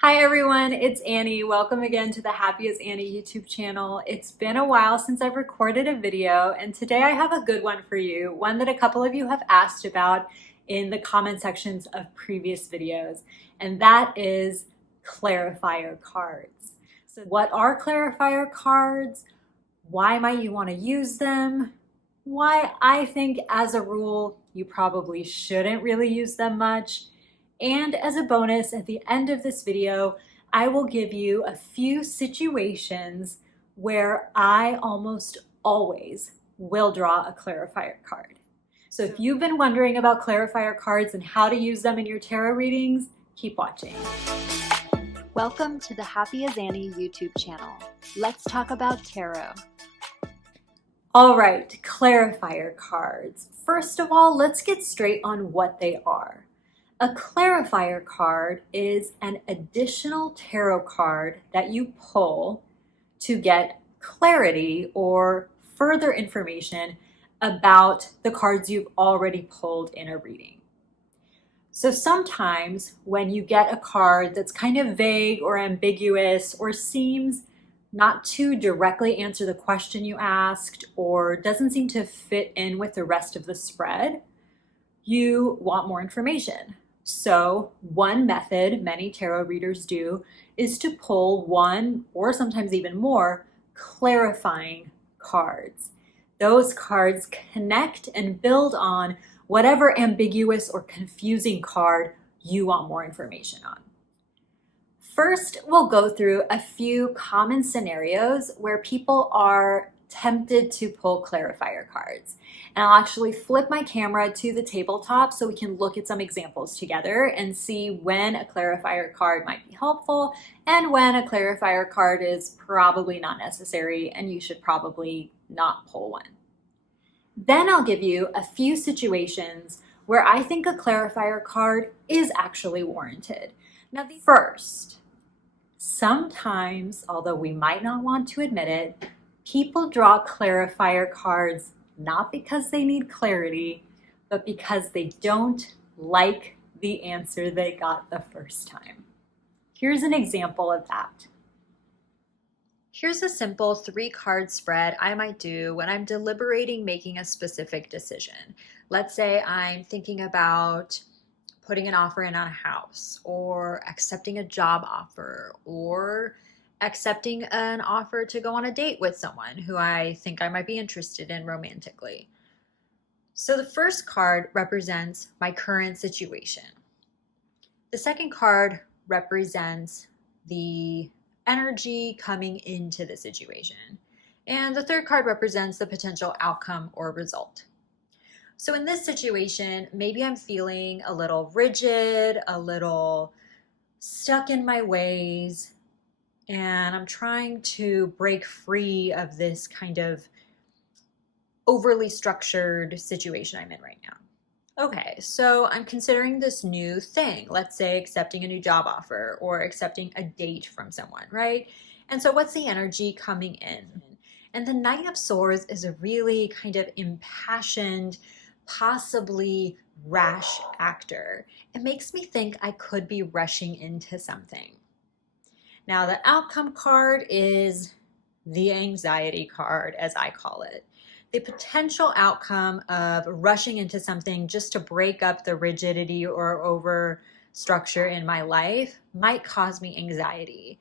Hi everyone, it's Annie. Welcome again to the Happy as Annie YouTube channel. It's been a while since I've recorded a video, and today I have a good one for you, one that a couple of you have asked about in the comment sections of previous videos, and that is clarifier cards. So what are clarifier cards? Why might you want to use them? Why I think as a rule you probably shouldn't really use them much. And as a bonus, at the end of this video, I will give you a few situations where I almost always will draw a clarifier card. So if you've been wondering about clarifier cards and how to use them in your tarot readings, keep watching. Welcome to the Happy as Annie YouTube channel. Let's talk about tarot. All right, clarifier cards. First of all, let's get straight on what they are. A clarifier card is an additional tarot card that you pull to get clarity or further information about the cards you've already pulled in a reading. So sometimes when you get a card that's kind of vague or ambiguous or seems not to directly answer the question you asked or doesn't seem to fit in with the rest of the spread, you want more information. So one method many tarot readers do is to pull one or sometimes even more clarifying cards. Those cards connect and build on whatever ambiguous or confusing card you want more information on. First, we'll go through a few common scenarios where people are tempted to pull clarifier cards. And I'll actually flip my camera to the tabletop so we can look at some examples together and see when a clarifier card might be helpful and when a clarifier card is probably not necessary and you should probably not pull one. Then I'll give you a few situations where I think a clarifier card is actually warranted. Now, first, sometimes, although we might not want to admit it, people draw clarifier cards not because they need clarity, but because they don't like the answer they got the first time. Here's an example of that. Here's a simple 3-card spread I might do when I'm deliberating making a specific decision. Let's say I'm thinking about putting an offer in on a house, or accepting a job offer, or accepting an offer to go on a date with someone who I think I might be interested in romantically. So the first card represents my current situation. The second card represents the energy coming into the situation. And the third card represents the potential outcome or result. So in this situation, maybe I'm feeling a little rigid, a little stuck in my ways, and I'm trying to break free of this kind of overly structured situation I'm in right now. Okay, so I'm considering this new thing, let's say accepting a new job offer or accepting a date from someone, right? And so what's the energy coming in? And the Knight of Swords is a really kind of impassioned, possibly rash actor. It makes me think I could be rushing into something. Now, the outcome card is the anxiety card, as I call it. The potential outcome of rushing into something just to break up the rigidity or over structure in my life might cause me anxiety.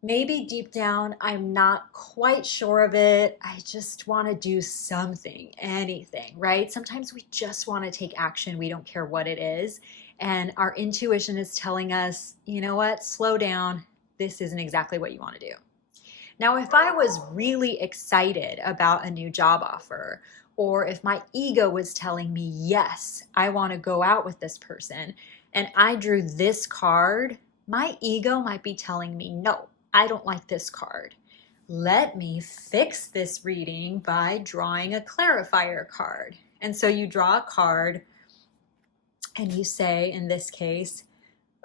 Maybe deep down, I'm not quite sure of it. I just want to do something, anything, right? Sometimes we just want to take action. We don't care what it is. And our intuition is telling us, you know what, slow down. This isn't exactly what you want to do. Now, if I was really excited about a new job offer, or if my ego was telling me, yes, I want to go out with this person, and I drew this card, my ego might be telling me, no, I don't like this card. Let me fix this reading by drawing a clarifier card. And so you draw a card and you say, in this case,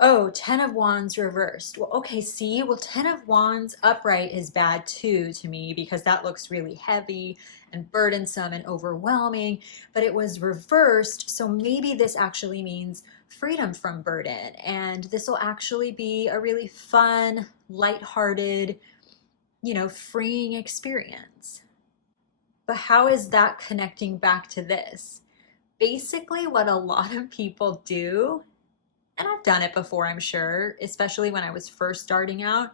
oh, 10 of Wands reversed. Well, okay, see, well, 10 of Wands upright is bad too to me because that looks really heavy and burdensome and overwhelming, but it was reversed. So maybe this actually means freedom from burden. And this will actually be a really fun, lighthearted, freeing experience. But how is that connecting back to this? Basically, what a lot of people do, and I've done it before, I'm sure, especially when I was first starting out,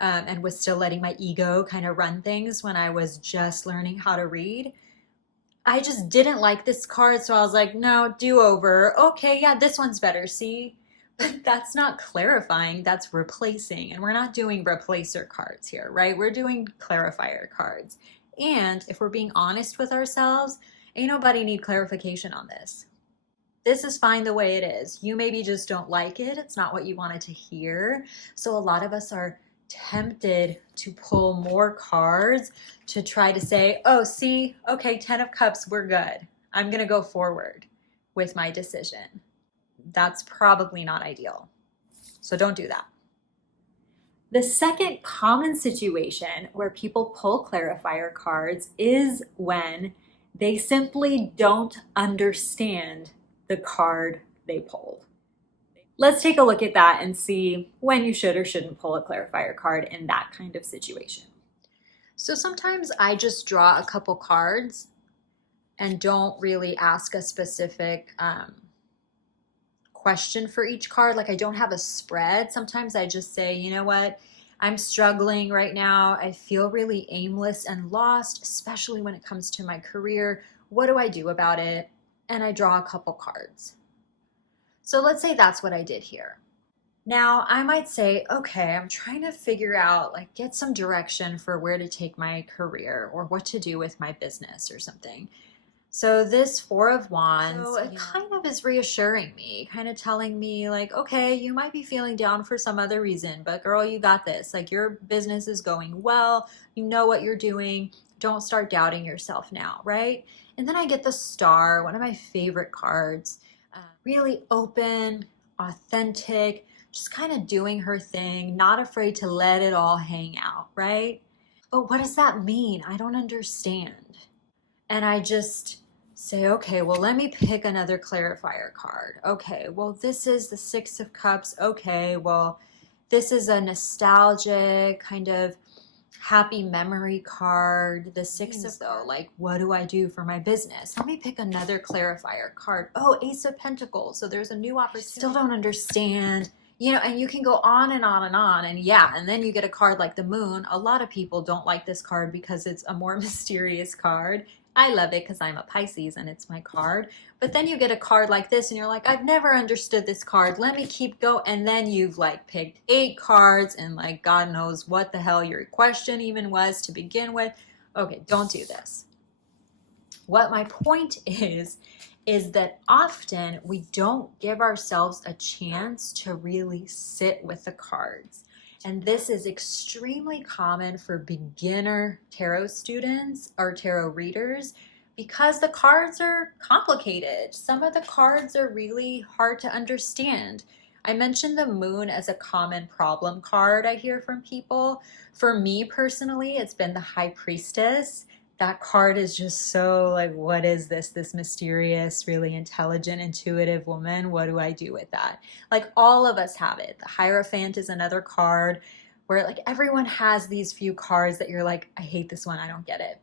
and was still letting my ego kind of run things when I was just learning how to read. I just didn't like this card, so I was like, no, do over. Okay, yeah, this one's better, see? But that's not clarifying, that's replacing. And we're not doing replacer cards here, right? We're doing clarifier cards. And if we're being honest with ourselves, ain't nobody need clarification on this. This is fine the way it is. You maybe just don't like it. It's not what you wanted to hear. So a lot of us are tempted to pull more cards to try to say, oh, see, okay, 10 of Cups, we're good. I'm going to go forward with my decision. That's probably not ideal. So don't do that. The second common situation where people pull clarifier cards is when they simply don't understand the card they pulled. Let's take a look at that and see when you should or shouldn't pull a clarifier card in that kind of situation. So sometimes I just draw a couple cards and don't really ask a specific question for each card. Like I don't have a spread. Sometimes I just say, you know what? I'm struggling right now. I feel really aimless and lost, especially when it comes to my career. What do I do about it? And I draw a couple cards. So let's say that's what I did here. Now I might say, okay, I'm trying to figure out, like, get some direction for where to take my career or what to do with my business or something. So this Four of Wands, so it kind of is reassuring me, kind of telling me like, okay, you might be feeling down for some other reason, but girl, you got this. Like your business is going well. You know what you're doing. Don't start doubting yourself now, right? And then I get the Star, one of my favorite cards, really open, authentic, just kind of doing her thing, not afraid to let it all hang out, right? But what does that mean? I don't understand. And I just say, okay, well, let me pick another clarifier card. Okay, well, this is the Six of Cups. Okay, well, this is a nostalgic kind of happy memory card. The Six of, though, like, what do I do for my business? Let me pick another clarifier card. Oh, Ace of Pentacles. So there's a new opportunity. Still don't understand. And you can go on and on and on. And yeah, and then you get a card like the Moon. A lot of people don't like this card because it's a more mysterious card. I love it because I'm a Pisces and it's my card. But then you get a card like this and you're like, I've never understood this card. Let me keep going. And then you've like picked 8 cards and like God knows what the hell your question even was to begin with. Okay, don't do this. What my point is that often we don't give ourselves a chance to really sit with the cards. And this is extremely common for beginner tarot students or tarot readers because the cards are complicated. Some of the cards are really hard to understand. I mentioned the Moon as a common problem card I hear from people. For me personally, it's been the High Priestess. That card is just so like, what is this mysterious, really intelligent, intuitive woman? What do I do with that? Like all of us have it. The Hierophant is another card where like everyone has these few cards that you're like, I hate this one, I don't get it.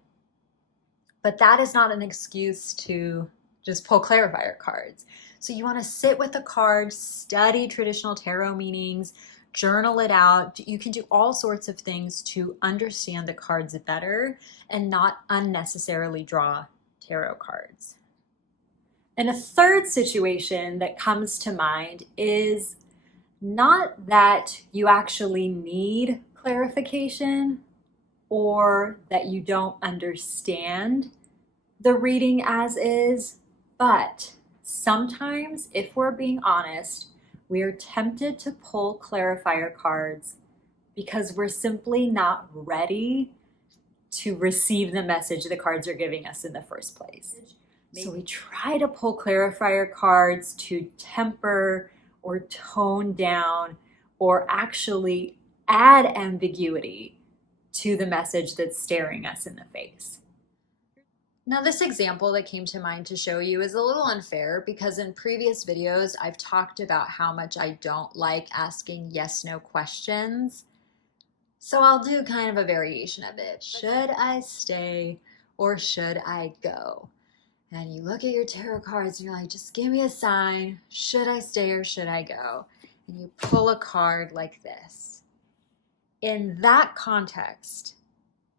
But that is not an excuse to just pull clarifier cards. So you want to sit with the cards, study traditional tarot meanings, journal it out. You can do all sorts of things to understand the cards better and not unnecessarily draw tarot cards. And a third situation that comes to mind is not that you actually need clarification or that you don't understand the reading as is, but sometimes, if we're being honest, we are tempted to pull clarifier cards because we're simply not ready to receive the message the cards are giving us in the first place. So we try to pull clarifier cards to temper or tone down or actually add ambiguity to the message that's staring us in the face. Now, this example that came to mind to show you is a little unfair because in previous videos, I've talked about how much I don't like asking yes/no questions. So I'll do kind of a variation of it. Should I stay or should I go? And you look at your tarot cards and you're like, just give me a sign. Should I stay or should I go? And you pull a card like this. In that context,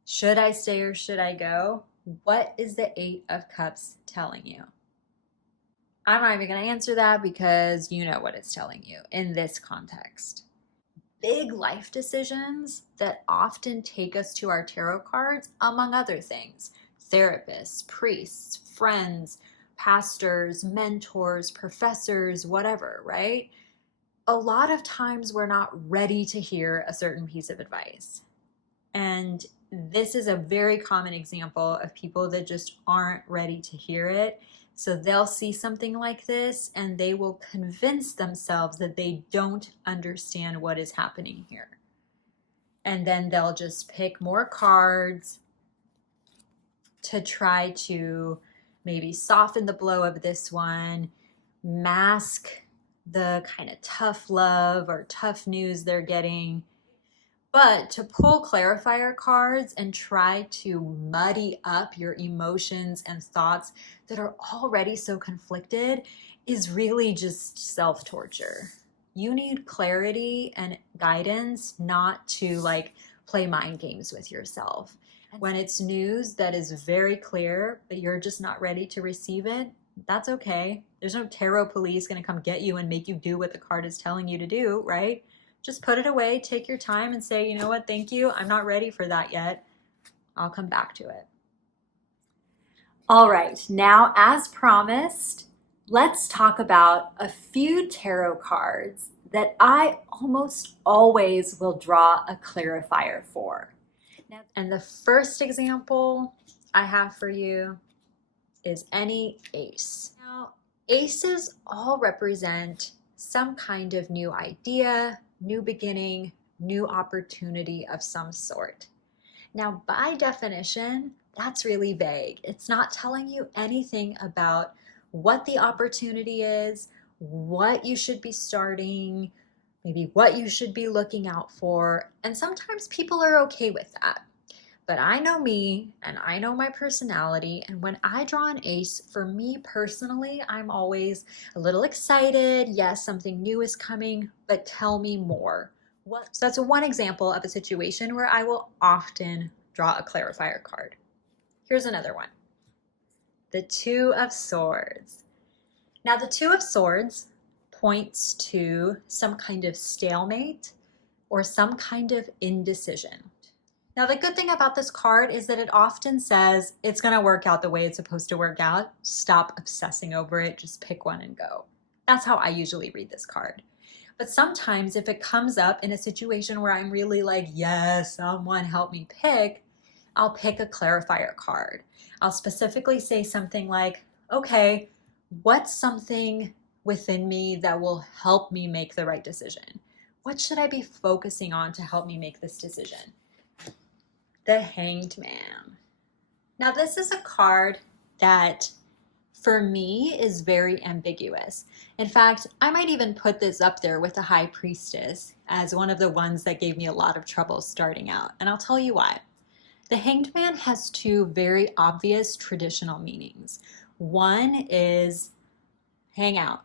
should I stay or should I go? What is the Eight of Cups telling you? I'm not even going to answer that because you know what it's telling you in this context. Big life decisions that often take us to our tarot cards, among other things. Therapists, priests, friends, pastors, mentors, professors, whatever, right? A lot of times we're not ready to hear a certain piece of advice. And this is a very common example of people that just aren't ready to hear it. So they'll see something like this and they will convince themselves that they don't understand what is happening here. And then they'll just pick more cards to try to maybe soften the blow of this one, mask the kind of tough love or tough news they're getting. But to pull clarifier cards and try to muddy up your emotions and thoughts that are already so conflicted is really just self-torture. You need clarity and guidance, not to like play mind games with yourself. When it's news that is very clear, but you're just not ready to receive it, that's okay. There's no tarot police going to come get you and make you do what the card is telling you to do, right? Just put it away, take your time and say, you know what, thank you. I'm not ready for that yet. I'll come back to it. All right, now as promised, let's talk about a few tarot cards that I almost always will draw a clarifier for. And the first example I have for you is any ace. Now, aces all represent some kind of new idea, new beginning, new opportunity of some sort. Now, by definition, that's really vague. It's not telling you anything about what the opportunity is, what you should be starting, maybe what you should be looking out for. And sometimes people are okay with that. But I know me and I know my personality. And when I draw an ace, for me personally, I'm always a little excited. Yes, something new is coming, but tell me more. So that's one example of a situation where I will often draw a clarifier card. Here's another one. The Two of Swords. Now the Two of Swords points to some kind of stalemate or some kind of indecision. Now, the good thing about this card is that it often says it's going to work out the way it's supposed to work out. Stop obsessing over it. Just pick one and go. That's how I usually read this card. But sometimes if it comes up in a situation where I'm really like, yes, someone help me pick, I'll pick a clarifier card. I'll specifically say something like, okay, what's something within me that will help me make the right decision? What should I be focusing on to help me make this decision? The Hanged Man. Now this is a card that for me is very ambiguous. In fact, I might even put this up there with the High Priestess as one of the ones that gave me a lot of trouble starting out. And I'll tell you why. The Hanged Man has two very obvious traditional meanings. One is hang out,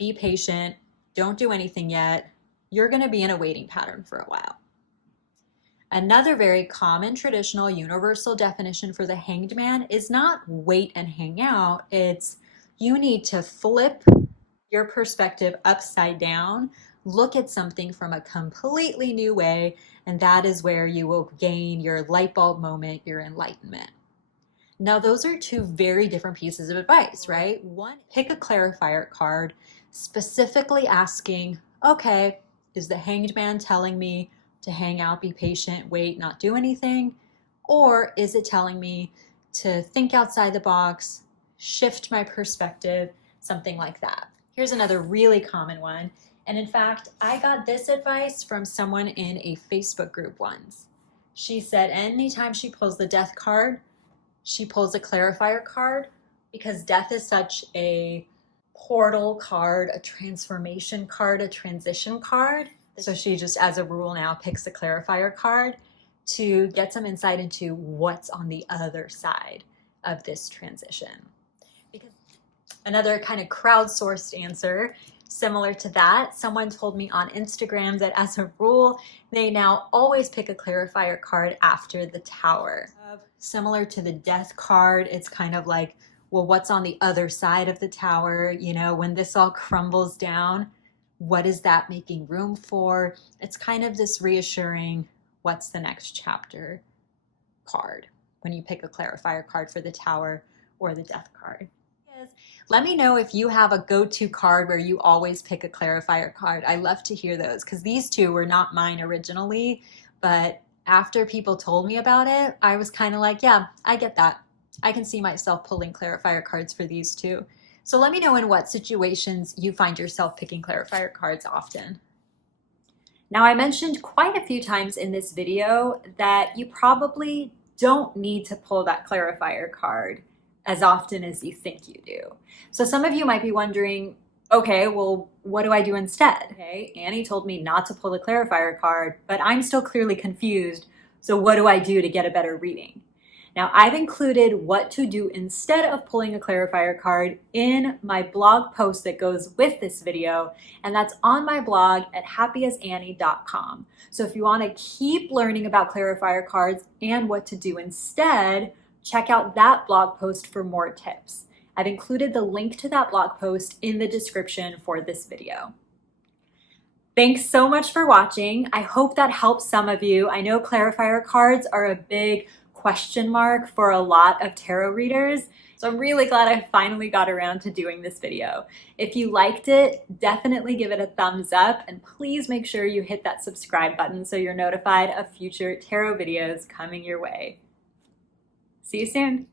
be patient, don't do anything yet. You're going to be in a waiting pattern for a while. Another very common traditional universal definition for the Hanged Man is not wait and hang out. It's you need to flip your perspective upside down, look at something from a completely new way, and that is where you will gain your light bulb moment, your enlightenment. Now, those are two very different pieces of advice, right? One, pick a clarifier card specifically asking, okay, is the Hanged Man telling me to hang out, be patient, wait, not do anything? Or is it telling me to think outside the box, shift my perspective, something like that? Here's another really common one. And in fact, I got this advice from someone in a Facebook group once. She said anytime she pulls the Death card, she pulls a clarifier card because death is such a portal card, a transformation card, a transition card. So she just, as a rule now, picks a clarifier card to get some insight into what's on the other side of this transition. Because another kind of crowdsourced answer similar to that, someone told me on Instagram that as a rule, they now always pick a clarifier card after the tower. Similar to the death card, it's kind of like, well, what's on the other side of the tower? You know, when this all crumbles down, what is that making room for? It's kind of this reassuring, what's the next chapter card when you pick a clarifier card for the tower or the death card. Let me know if you have a go-to card where you always pick a clarifier card. I love to hear those because these two were not mine originally, but after people told me about it, I was kind of like, yeah, I get that. I can see myself pulling clarifier cards for these two. So let me know in what situations you find yourself picking clarifier cards often. Now, I mentioned quite a few times in this video that you probably don't need to pull that clarifier card as often as you think you do. So some of you might be wondering, okay, well, what do I do instead? Okay, Annie told me not to pull the clarifier card, but I'm still clearly confused. So what do I do to get a better reading? Now, I've included what to do instead of pulling a clarifier card in my blog post that goes with this video, and that's on my blog at happyasannie.com. So if you want to keep learning about clarifier cards and what to do instead, check out that blog post for more tips. I've included the link to that blog post in the description for this video. Thanks so much for watching. I hope that helps some of you. I know clarifier cards are a big question mark for a lot of tarot readers, so I'm really glad I finally got around to doing this video. If you liked it, definitely give it a thumbs up, and please make sure you hit that subscribe button so you're notified of future tarot videos coming your way. See you soon.